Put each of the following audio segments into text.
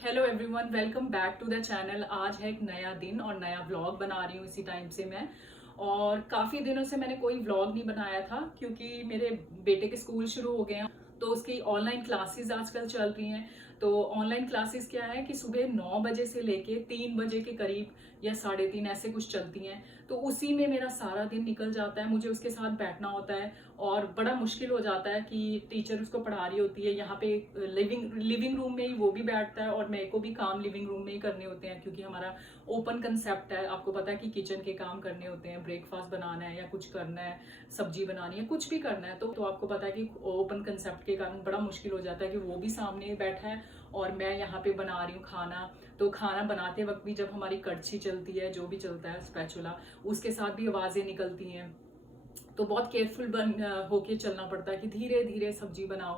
Hello everyone, welcome back to the channel. आज है एक नया दिन और नया व्लॉग बना रही हूँ इसी टाइम से मैं। और काफ़ी दिनों से मैंने कोई व्लॉग नहीं बनाया था क्योंकि मेरे बेटे के स्कूल शुरू हो गए हैं, तो उसकी ऑनलाइन क्लासेस आजकल चल रही हैं। तो ऑनलाइन क्लासेस क्या है कि सुबह 9 बजे से लेके 3 बजे के करीब या 3:30 ऐसे कुछ चलती हैं। तो उसी में मेरा सारा दिन निकल जाता है, मुझे उसके साथ बैठना होता है और बड़ा मुश्किल हो जाता है कि टीचर उसको पढ़ा रही होती है, यहाँ पे लिविंग रूम में ही वो भी बैठता है और मेरे को भी काम लिविंग रूम में ही करने होते हैं क्योंकि हमारा ओपन कंसेप्ट है। आपको पता है कि किचन के काम करने होते हैं, ब्रेकफास्ट बनाना है या कुछ करना है, सब्जी बनानी है, कुछ भी करना है। तो आपको पता है कि ओपन कंसेप्ट के कारण बड़ा मुश्किल हो जाता है कि वो भी सामने बैठा है और मैं यहाँ पे बना रही हूँ खाना। तो खाना बनाते वक्त भी जब हमारी कड़छी चलती है, जो भी चलता है स्पैचुला, उसके साथ भी आवाज़ें निकलती हैं। तो बहुत केयरफुल होके चलना पड़ता है कि धीरे धीरे सब्जी बनाओ।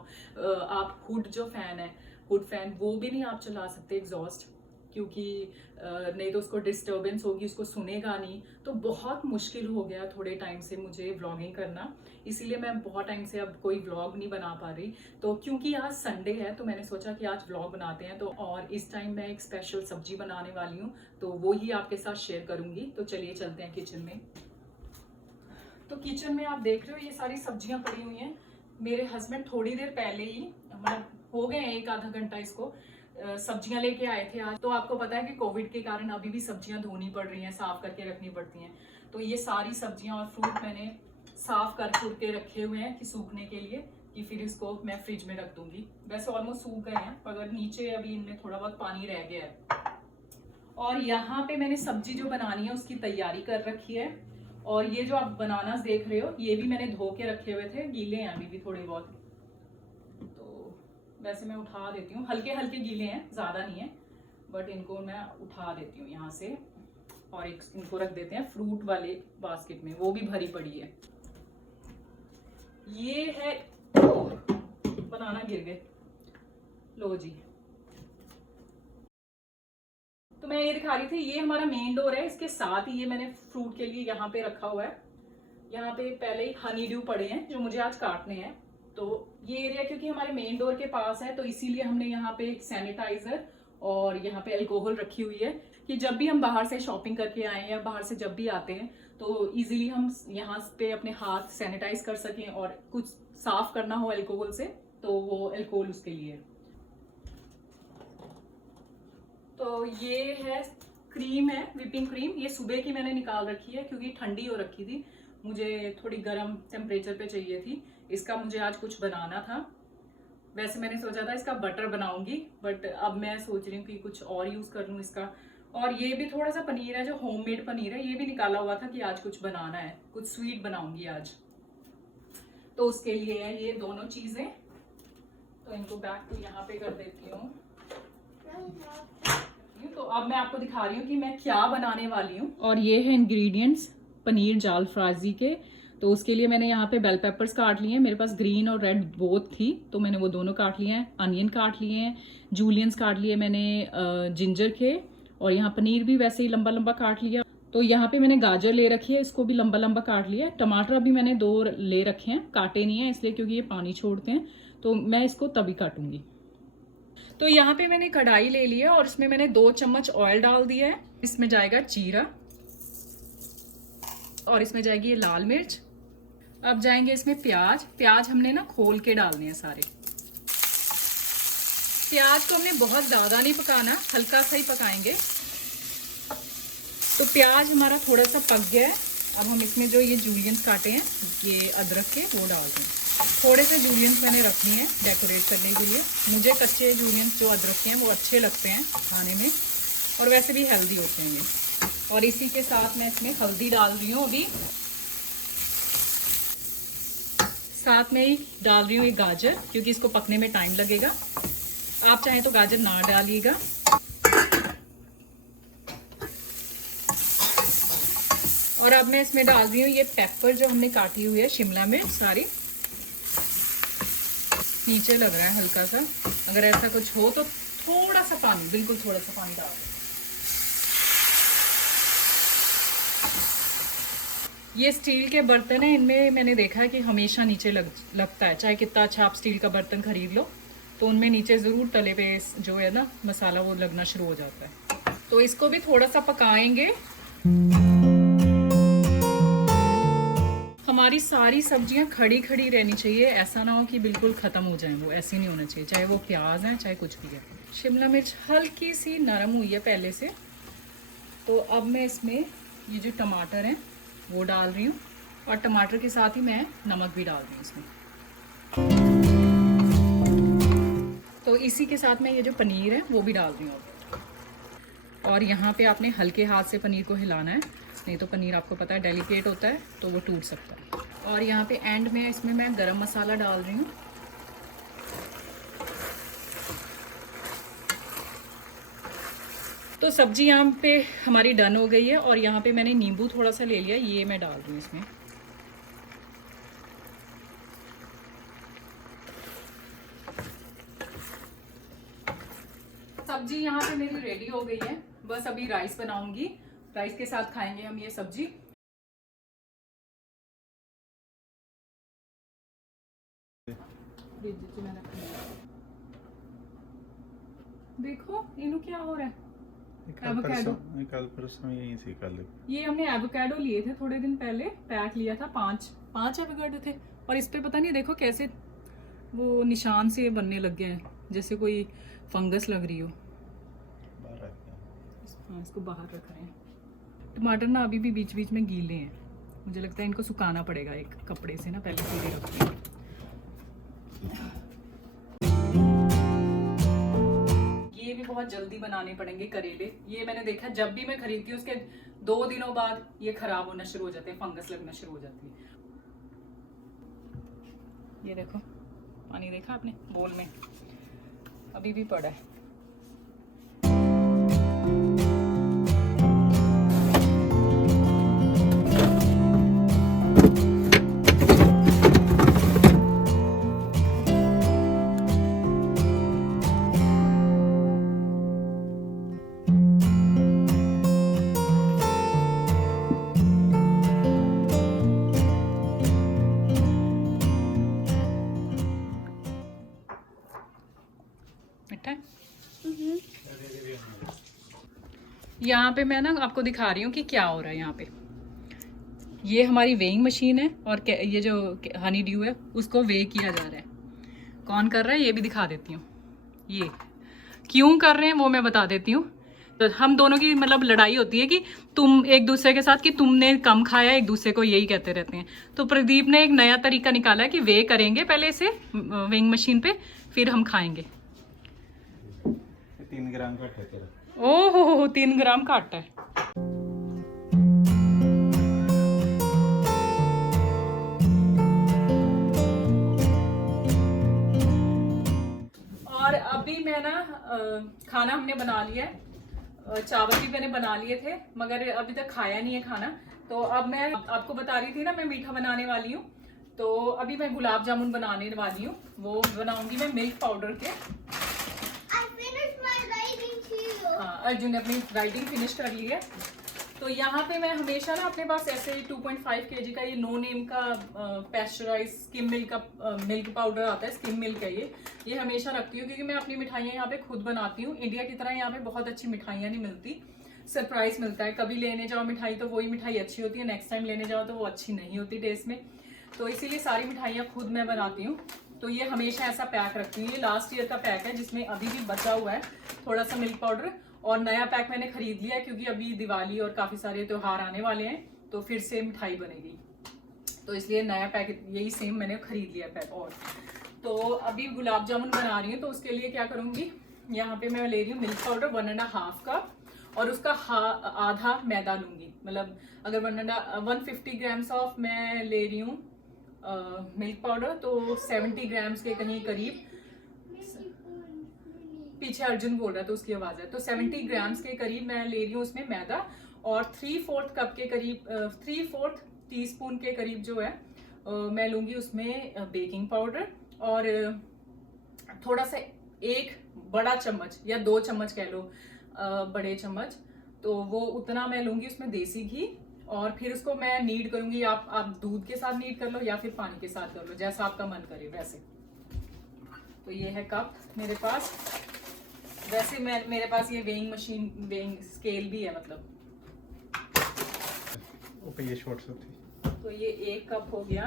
आप हुड जो फैन है, हुड फैन वो भी नहीं आप चला सकते एग्जॉस्ट, क्योंकि नहीं तो उसको डिस्टर्बेंस होगी, उसको सुनेगा नहीं। तो बहुत मुश्किल हो गया थोड़े टाइम से मुझे व्लॉगिंग करना, इसीलिए मैं बहुत टाइम से अब कोई व्लॉग नहीं बना पा रही। तो क्योंकि आज संडे है तो मैंने सोचा कि आज व्लॉग बनाते हैं। तो और इस टाइम मैं एक स्पेशल सब्जी बनाने वाली हूँ, तो वो ही आपके साथ शेयर करूंगी। तो चलिए चलते हैं किचन में। तो किचन में आप देख रहे हो ये सारी सब्जियां पड़ी हुई हैं। मेरे हस्बैंड थोड़ी देर पहले ही, मतलब हो गए हैं 1 आधा घंटा इसको, सब्जियां लेके आए थे आज। तो आपको पता है कि कोविड के कारण अभी भी सब्जियां धोनी पड़ रही हैं, साफ करके रखनी पड़ती हैं। तो ये सारी सब्जियां और फ्रूट मैंने साफ कर के रखे हुए हैं कि सूखने के लिए, कि फिर इसको मैं फ्रिज में रख दूंगी। वैसे ऑलमोस्ट सूख गए हैं, मगर नीचे अभी इनमें थोड़ा बहुत पानी रह गया है। और यहाँ पे मैंने सब्जी जो बनानी है उसकी तैयारी कर रखी है। और ये जो आप बनानास देख रहे हो ये भी मैंने धो के रखे हुए थे, गीले हैं अभी भी थोड़े बहुत। तो वैसे मैं उठा देती हूँ, हल्के हल्के गीले हैं, ज़्यादा नहीं है, बट इनको मैं उठा देती हूँ यहाँ से। और एक इनको रख देते हैं फ्रूट वाले बास्केट में, वो भी भरी पड़ी है। ये है, बनाना गिर गए, लो जी। तो मैं ये दिखा रही थी, ये हमारा मेन डोर है, इसके साथ ही ये मैंने फ्रूट के लिए यहाँ पे रखा हुआ है। यहाँ पे पहले ही हनी ड्यू पड़े हैं जो मुझे आज काटने हैं। तो ये एरिया क्योंकि हमारे मेन डोर के पास है तो इसीलिए हमने यहाँ पे सैनिटाइजर और यहाँ पे अल्कोहल रखी हुई है कि जब भी हम बाहर से शॉपिंग करके आए या बाहर से जब भी आते हैं तो इजीली हम यहाँ पे अपने हाथ सैनिटाइज कर सकें, और कुछ साफ करना हो अल्कोहल से तो वो अल्कोहल उसके लिए। तो ये है क्रीम, है विपिंग क्रीम। ये सुबह की मैंने निकाल रखी है क्योंकि ठंडी हो रखी थी, मुझे थोड़ी गर्म टेम्परेचर पे चाहिए थी। इसका मुझे आज कुछ बनाना था। वैसे मैंने सोचा था इसका बटर बनाऊंगी, बट अब मैं सोच रही हूँ कि कुछ और यूज कर लूँ इसका। और ये भी थोड़ा सा पनीर है जो होममेड पनीर है, ये भी निकाला हुआ था कि आज कुछ बनाना है, कुछ स्वीट बनाऊंगी आज। तो उसके लिए है ये दोनों चीजें। तो इनको बैक टू यहाँ पे कर देती हूँ। तो अब मैं आपको दिखा रही हूँ कि मैं क्या बनाने वाली हूँ। और ये है इंग्रेडिएंट्स पनीर जालफ्राजी के। तो उसके लिए मैंने यहाँ पे बेल पेपर्स काट लिए हैं, मेरे पास ग्रीन और रेड बोथ थी तो मैंने वो दोनों काट लिए हैं। अनियन काट लिए हैं, जूलियंस काट लिए मैंने जिंजर के। और यहाँ पनीर भी वैसे ही लंबा लंबा काट लिया। तो यहाँ पे मैंने गाजर ले रखी है, इसको भी लंबा लंबा काट लिया है। टमाटर भी मैंने 2 ले रखे हैं, काटे नहीं है इसलिए क्योंकि ये पानी छोड़ते हैं, तो मैं इसको तभी काटूंगी। तो यहाँ पे मैंने कढ़ाई ले ली है और इसमें मैंने 2 चम्मच ऑयल डाल दिया है। इसमें जाएगा जीरा और इसमें जाएगी ये लाल मिर्च। अब जाएंगे इसमें प्याज। प्याज हमने ना खोल के डालने हैं सारे। प्याज को हमने बहुत ज्यादा नहीं पकाना, हल्का सा ही पकाएंगे। तो प्याज हमारा थोड़ा सा पक गया है। अब हम इसमें जो ये जूलियंस काटे हैं, ये अदरक के, वो डाल दें। थोड़े से जूलियंस मैंने रखनी है डेकोरेट करने के लिए। मुझे कच्चे जूलियंस जो अदरक के हैं वो अच्छे लगते हैं खाने में, और वैसे भी हेल्दी होते हैं ये। और इसी के साथ मैं इसमें हल्दी डाल रही हूँ अभी। साथ में ही डाल रही हूँ ये गाजर, क्योंकि इसको पकने में टाइम लगेगा। आप चाहें तो गाजर ना डालिएगा। और अब मैं इसमें डाल रही हूँ ये पेपर जो हमने काटी हुई है, शिमला मिर्च सारी। नीचे लग रहा है हल्का सा, अगर ऐसा कुछ हो तो थोड़ा सा पानी, बिल्कुल थोड़ा सा पानी डाल दो। ये स्टील के बर्तन है, इनमें मैंने देखा है कि हमेशा नीचे लगता है, चाहे कितना अच्छा आप स्टील का बर्तन खरीद लो तो उनमें नीचे ज़रूर तले पे जो है ना मसाला वो लगना शुरू हो जाता है। तो इसको भी थोड़ा सा पकाएंगे। हमारी सारी सब्जियां खड़ी खड़ी रहनी चाहिए, ऐसा ना हो कि बिल्कुल ख़त्म हो जाए, वो ऐसे नहीं होना चाहिए, चाहे वो प्याज है चाहे कुछ भी है। शिमला मिर्च हल्की सी नरम हुई है पहले से, तो अब मैं इसमें ये जो टमाटर हैं वो डाल रही हूँ, और टमाटर के साथ ही मैं नमक भी डाल रही हूँ इसमें। तो इसी के साथ मैं ये जो पनीर है वो भी डाल रही हूँ। और यहाँ पे आपने हल्के हाथ से पनीर को हिलाना है, नहीं तो पनीर आपको पता है डेलिकेट होता है तो वो टूट सकता है। और यहाँ पे एंड में इसमें मैं गरम मसाला डाल रही हूँ। तो सब्जी यहाँ पे हमारी डन हो गई है, और यहाँ पे मैंने नींबू थोड़ा सा ले लिया, ये मैं डाल रही हूँ इसमें। सब्जी यहाँ पे मेरी रेडी हो गई है, बस अभी राइस बनाऊंगी, राइस के साथ खाएंगे हम ये सब्जी। देखो इनू क्या हो रहा है। कल परसों यही सी कल ये हमने एवोकाडो लिए थे थोड़े दिन पहले, पैक लिया था, पांच एवोकाडो थे, और इस पे पता नहीं देखो कैसे वो निशान से बनने लग गए हैं, जैसे कोई फंगस लग रही हो। हाँ, इसको बाहर रख रहे हैं। टमाटर ना अभी भी बीच बीच में गीले हैं, मुझे लगता है इनको सुखाना पड़ेगा एक कपड़े से ना, पहले पूरे रखते हैं। ये भी बहुत जल्दी बनाने पड़ेंगे करेले। ये मैंने देखा जब भी मैं खरीदती हूँ उसके 2 दिनों बाद ये खराब होना शुरू हो जाते हैं, फंगस लगना शुरू हो जाती है। ये देखो पानी देखा आपने बोल में, अभी भी पड़ा है। यहाँ पे मैं ना आपको दिखा रही हूँ कि क्या हो रहा है। यहाँ पे ये हमारी वेइंग मशीन है, और ये जो हनी ड्यू है उसको वे किया जा रहा है। कौन कर रहा है ये भी दिखा देती हूँ, ये क्यों कर रहे हैं वो मैं बता देती हूँ। तो हम दोनों की मतलब लड़ाई होती है कि तुम एक दूसरे के साथ, कि तुमने कम खाया, एक दूसरे को यही कहते रहते हैं। तो प्रदीप ने एक नया तरीका निकाला है कि वे करेंगे पहले इसे वेइंग मशीन पे, फिर हम खाएंगे। 3 ग्राम का है तेरा। ओहो 3 ग्राम का आटा है। और अभी मैं ना खाना हमने बना लिया है, चावल भी मैंने बना लिए थे मगर अभी तक खाया नहीं है खाना। तो अब मैं आपको बता रही थी ना मैं मीठा बनाने वाली हूँ, तो अभी मैं गुलाब जामुन बनाने वाली हूँ। वो बनाऊंगी मैं मिल्क पाउडर के। हाँ, अर्जुन ने अपनी राइटिंग फिनिश कर ली है। तो यहाँ पे मैं हमेशा ना अपने पास ऐसे 2.5 kg का ये नो नेम का पैस्चराइज स्किम मिल्क का मिल्क पाउडर आता है, स्किम मिल्क है ये हमेशा रखती हूँ, क्योंकि मैं अपनी मिठाइयाँ यहाँ पे खुद बनाती हूँ। इंडिया की तरह यहाँ पे बहुत अच्छी मिठाइयाँ नहीं मिलती, सरप्राइज मिलता है। कभी लेने जाओ मिठाई तो वही मिठाई अच्छी होती है, नेक्स्ट टाइम लेने जाओ तो वो अच्छी नहीं होती टेस्ट में। तो इसीलिए सारी मिठाइयाँ खुद मैं बनाती हूँ। तो ये हमेशा ऐसा पैक रखती हूँ। ये लास्ट ईयर का पैक है जिसमें अभी भी बचा हुआ है थोड़ा सा मिल्क पाउडर, और नया पैक मैंने खरीद लिया है क्योंकि अभी दिवाली और काफ़ी सारे त्योहार आने वाले हैं, तो फिर से मिठाई बनेगी, तो इसलिए नया पैक यही सेम मैंने खरीद लिया पैक। और तो अभी गुलाब जामुन बना रही हूँ, तो उसके लिए क्या करूँगी, यहाँ पे मैं ले रही हूँ मिल्क पाउडर 1.5 कप, और उसका आधा मैदा लूँगी। मतलब अगर 150 ग्राम्स ऑफ मैं ले रही हूँ मिल्क पाउडर, तो 70 ग्राम्स के कहीं करीब, पीछे अर्जुन बोल रहा है तो उसकी आवाज है, तो 70 ग्राम्स के करीब मैं ले रही हूँ उसमें मैदा, और 3/4 कप के करीब 3/4 टीस्पून के करीब जो है मैं लूंगी उसमें बेकिंग पाउडर, और थोड़ा सा 1 बड़ा चम्मच या 2 चम्मच कह लो बड़े चम्मच, तो वो उतना मैं लूंगी उसमें देसी घी। और फिर उसको मैं नीड करूंगी, आप दूध के साथ नीड कर लो या फिर पानी के साथ कर लो, जैसा आपका मन करे वैसे। तो ये है कप मेरे पास। वैसे मेरे पास ये वेइंग स्केल भी है मतलब। ऊपर ये शॉर्ट्स होती। तो ये एक कप हो गया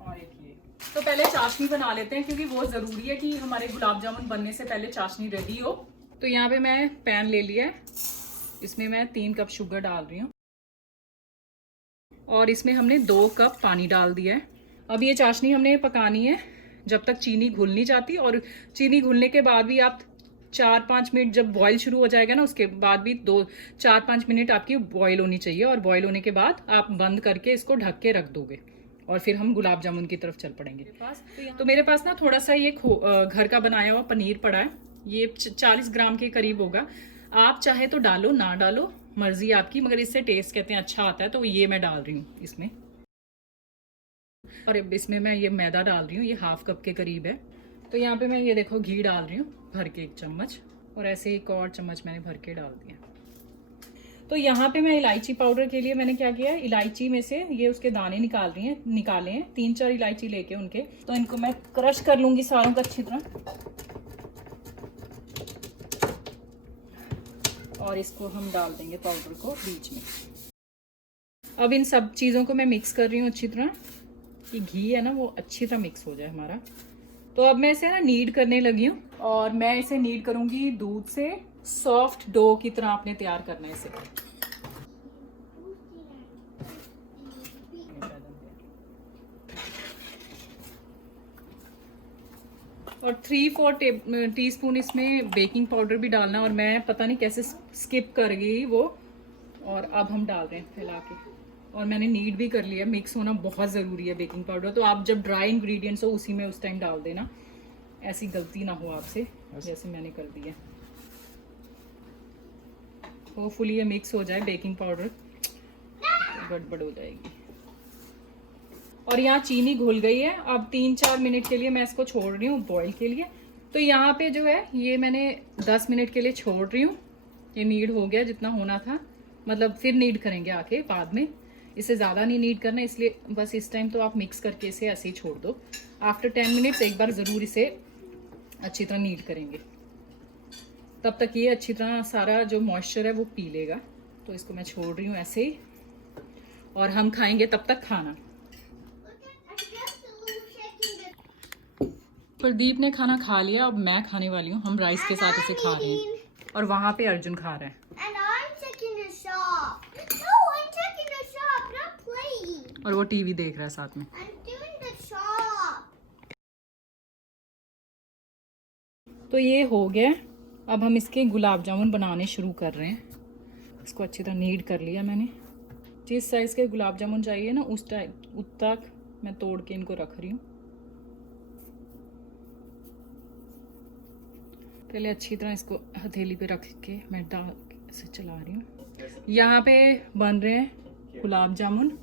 और एक ये। तो पहले चाशनी बना लेते हैं क्योंकि वो जरूरी है कि हमारे गुलाब जामुन बनने से पहले चाशनी रेडी हो। तो यहाँ पे मैं पैन ले लिया है, इसमें मैं 3 कप शुगर डाल रही हूँ और इसमें हमने 2 कप पानी डाल दिया है। अब ये चाशनी हमने पकानी है जब तक चीनी घुल नहीं जाती, और चीनी घुलने के बाद भी आप 4-5 मिनट, जब बॉईल शुरू हो जाएगा ना उसके बाद भी 4-5 मिनट आपकी बॉईल होनी चाहिए, और बॉईल होने के बाद आप बंद करके इसको ढक के रख दोगे और फिर हम गुलाब जामुन की तरफ चल पड़ेंगे। तो मेरे पास ना थोड़ा सा ये घर का बनाया हुआ पनीर पड़ा है, ये 40 ग्राम के करीब होगा। आप चाहे तो डालो, ना डालो, मर्जी आपकी, मगर इससे टेस्ट कहते हैं अच्छा आता है, तो ये मैं डाल रही हूँ इसमें। और इसमें मैं ये मैदा डाल रही हूँ, ये ½ कप के करीब है। तो यहाँ पे मैं ये देखो घी डाल रही हूँ भर के 1 चम्मच, और ऐसे 1 और चम्मच मैंने भर के डाल दिया। तो यहाँ पे मैं इलायची पाउडर के लिए मैंने क्या किया, इलायची में से ये उसके दाने निकाले हैं 3-4 इलायची लेके उनके। तो इनको मैं क्रश कर लूँगी सारों को अच्छी तरह, और इसको हम डाल देंगे पाउडर को बीच में। अब इन सब चीज़ों को मैं मिक्स कर रही हूँ अच्छी तरह, कि घी है ना वो अच्छी तरह मिक्स हो जाए हमारा। तो अब मैं इसे ना नीड करने लगी हूँ, और मैं इसे नीड करूँगी दूध से। सॉफ्ट डो की तरह आपने तैयार करना है इसे। और 3-4 टीस्पून इसमें बेकिंग पाउडर भी डालना, और मैं पता नहीं कैसे स्किप कर गई वो, और अब हम डाल रहे हैं फैला के। और मैंने नीड भी कर लिया, मिक्स होना बहुत ज़रूरी है बेकिंग पाउडर। तो आप जब ड्राई इंग्रेडिएंट्स हो उसी में उस टाइम डाल देना, ऐसी गलती ना हो आपसे जैसे मैंने कर दिया। होपफुली ये मिक्स हो जाए बेकिंग पाउडर, तो गड़बड़ हो जाएगी। और यहाँ चीनी घुल गई है। अब 3-4 मिनट के लिए मैं इसको छोड़ रही हूँ बॉईल के लिए। तो यहाँ पे जो है ये मैंने 10 मिनट के लिए छोड़ रही हूँ। ये नीड हो गया जितना होना था, मतलब फिर नीड करेंगे आके बाद में, इसे ज़्यादा नहीं नीड करना, इसलिए बस इस टाइम तो आप मिक्स करके इसे ऐसे ही छोड़ दो। आफ्टर 10 मिनट्स एक बार ज़रूर इसे अच्छी तरह नीड करेंगे, तब तक ये अच्छी तरह सारा जो मॉइस्चर है वो पी लेगा। तो इसको मैं छोड़ रही हूँ ऐसे ही, और हम खाएंगे तब तक खाना। प्रदीप ने खाना खा लिया, अब मैं खाने वाली हूँ। हम राइस के साथ इसे खा रहे हैं, और वहाँ पे अर्जुन खा रहा है। और वो टीवी देख रहा है साथ में। तो ये हो गया। अब हम इसके गुलाब जामुन बनाने शुरू कर रहे हैं। इसको अच्छी तरह नीड कर लिया मैंने। जिस साइज़ के गुलाब जामुन चाहिए ना उस तक मैं तोड़ के इनको रख रही हूँ। पहले अच्छी तरह इसको हथेली पे रख के मैं डाल से चला रही हूँ। यहाँ पे बन रहे हैं गुलाब जामुन।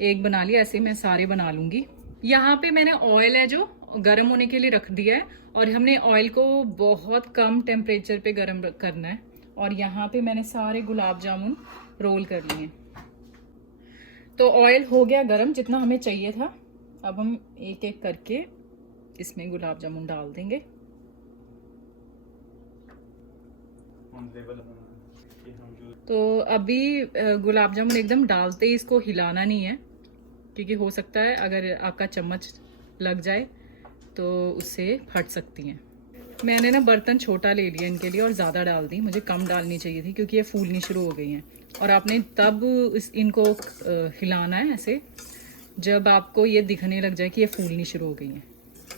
एक बना लिया, ऐसे मैं सारे बना लूँगी। यहाँ पे मैंने ऑयल है जो गर्म होने के लिए रख दिया है, और हमने ऑयल को बहुत कम टेम्परेचर पे गर्म करना है। और यहाँ पे मैंने सारे गुलाब जामुन रोल कर लिए। तो ऑयल हो गया गर्म जितना हमें चाहिए था। अब हम एक एक करके इसमें गुलाब जामुन डाल देंगे। तो अभी गुलाब जामुन एकदम डालते ही इसको हिलाना नहीं है, क्योंकि हो सकता है अगर आपका चम्मच लग जाए तो उससे फट सकती हैं। मैंने ना बर्तन छोटा ले लिया इनके लिए और ज़्यादा डाल दी, मुझे कम डालनी चाहिए थी क्योंकि ये फूलनी शुरू हो गई हैं। और आपने तब इनको हिलाना है ऐसे जब आपको ये दिखने लग जाए कि ये फूलनी शुरू हो गई हैं।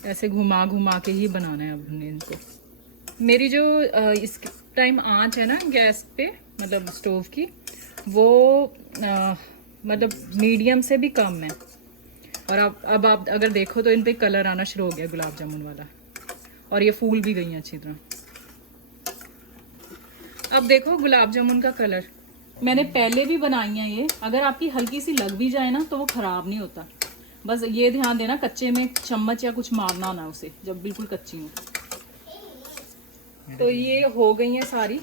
ऐसे घुमा घुमा के ही बनाना है अब हमने इनको। मेरी जो इस टाइम आँच है ना गैस पे, मतलब स्टोव की, वो मतलब मीडियम से भी कम है। और अब आप अगर देखो तो इन पे कलर आना शुरू हो गया गुलाब जामुन वाला, और ये फूल भी गई हैं अच्छी तरह। अब देखो गुलाब जामुन का कलर। मैंने पहले भी बनाई है ये, अगर आपकी हल्की सी लग भी जाए ना तो वो ख़राब नहीं होता। बस ये ध्यान देना कच्चे में चम्मच या कुछ मारना ना उसे जब बिल्कुल कच्ची हो। तो ये हो गई हैं सारी।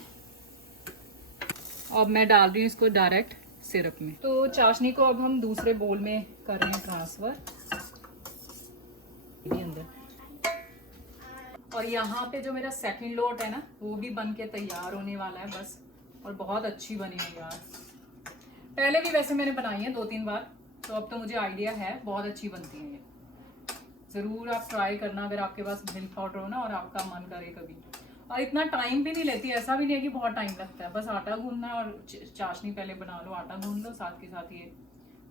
अब मैं डाल रही हूँ इसको डायरेक्ट सिरप में। तो चाशनी को अब हम दूसरे बोल में कर रहे हैं ट्रांसफ़र। और यहाँ पे जो मेरा सेकंड लोट है ना, वो भी बन के तैयार होने वाला है बस। और बहुत अच्छी बनी है यार। पहले भी वैसे मैंने बनाई है 2-3 बार, तो अब तो मुझे आइडिया है, बहुत अच्छी बनती है ये। ज़रूर आप ट्राई करना अगर आपके पास मिल्क पाउडर हो ना और आपका मन करे कभी। और इतना टाइम भी नहीं लेती, ऐसा भी नहीं है कि बहुत टाइम लगता है। बस आटा गूंदना और चाशनी पहले बना लो, आटा गूंद लो, साथ के साथ ये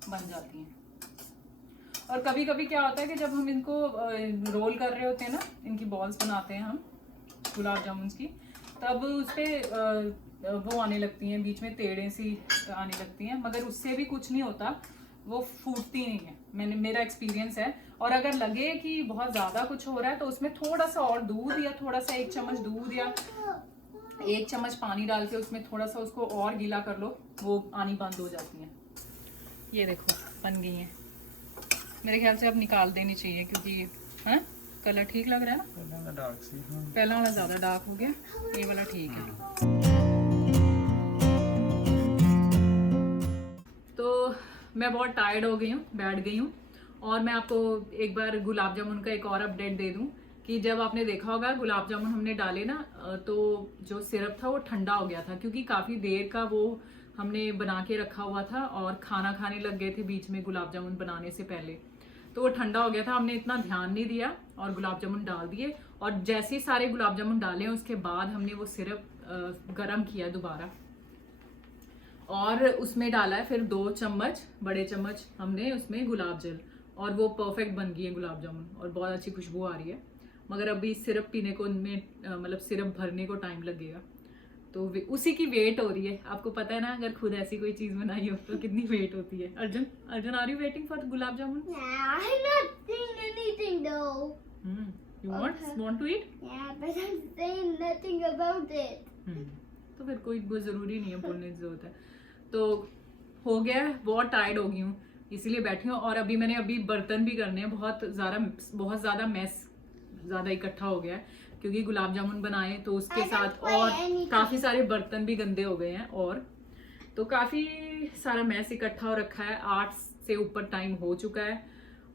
बन जाती हैं। और कभी कभी क्या होता है कि जब हम इनको रोल कर रहे होते हैं ना, इनकी बॉल्स बनाते हैं हम गुलाब जामुन की, तब उस पर वो आने लगती हैं, बीच में टेढ़े सी आने लगती हैं, मगर उससे भी कुछ नहीं होता, वो फूटती नहीं है। मेरा एक्सपीरियंस है। और अगर लगे कि बहुत ज़्यादा कुछ हो रहा है तो उसमें थोड़ा सा और दूध या थोड़ा सा 1 चम्मच दूध या 1 चम्मच पानी डाल के उसमें थोड़ा सा उसको और गीला कर लो, वो आनी बंद हो जाती हैं। ये देखो बन गई हैं। मेरे ख्याल से अब निकाल देनी चाहिए क्योंकि हाँ कलर ठीक लग रहा है ना। पहला वाला ज़्यादा डार्क हो गया, ये वाला ठीक है। तो मैं बहुत टायर्ड हो गई हूँ, बैठ गई हूँ। और मैं आपको एक बार गुलाब जामुन का एक और अपडेट दे दूं कि जब आपने देखा होगा गुलाब जामुन हमने डाले ना, तो जो सिरप था वो ठंडा हो गया था, क्योंकि काफ़ी देर का वो हमने बना के रखा हुआ था और खाना खाने लग गए थे बीच में गुलाब जामुन बनाने से पहले, तो वो ठंडा हो गया था। हमने इतना ध्यान नहीं दिया और गुलाब जामुन डाल दिए। और जैसे ही सारे गुलाब जामुन डाले उसके बाद हमने वो सिरप गर्म किया दोबारा और उसमें डाला है फिर 2 चम्मच बड़े चम्मच हमने उसमें गुलाब जल, और वो परफेक्ट बन गई है गुलाब जामुन और बहुत अच्छी खुशबू आ रही है। मगर अभी सिरप पीने को उनमें मतलब सिरप भरने को टाइम लगेगा, तो उसी की वेट हो रही है। आपको पता है ना, अगर खुद ऐसी कोई चीज बनाई हो तो कितनी वेट होती है। Arjun are you waiting for gulab jamun? I'm not saying anything though. You want to eat? Yeah, but I'm saying nothing about it. तो फिर कोई वो जरूरी नहीं है बोलने की जरूरत है। तो हो गया, बहुत टायर्ड हो गई हूँ इसीलिए बैठी हूँ। और अभी मैंने बर्तन भी करने हैं, बहुत ज़्यादा मैस ज़्यादा इकट्ठा हो गया है क्योंकि गुलाब जामुन बनाए तो उसके साथ और काफ़ी सारे बर्तन भी गंदे हो गए हैं, और तो काफ़ी सारा मैस इकट्ठा हो रखा है। 8 से ऊपर टाइम हो चुका है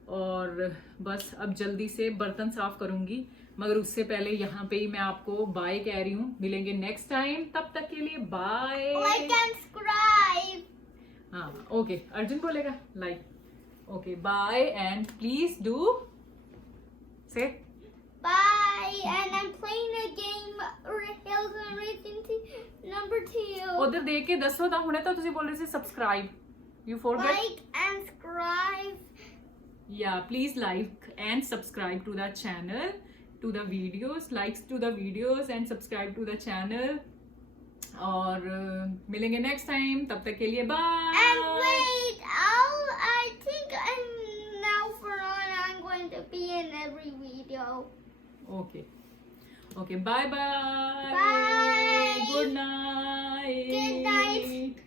और बस अब जल्दी से बर्तन साफ करूँगी। मगर उससे पहले यहाँ पे ही मैं आपको बाय कह रही हूँ, मिलेंगे नेक्स्ट टाइम, तब तक के लिए बाय। Like and subscribe. हाँ ओके, अर्जुन बोलेगा like. Okay bye and please do say Bye. And I'm playing a game, Hills and Racing number 2. उधर देख के दसो ਤਾਂ ਹੁਣੇ ਤਾਂ ਤੁਸੀਂ ਬੋਲ ਰਹੇ ਸੀ subscribe, you forget? Like and subscribe. Yeah, please like and subscribe to the channel, to the videos, likes to the videos and subscribe to the channel. और मिलेंगे नेक्स्ट टाइम, तब तक के लिए bye. And wait, I think now for on I'm going to be in every video. Okay, bye bye. Bye. Good night. Good night.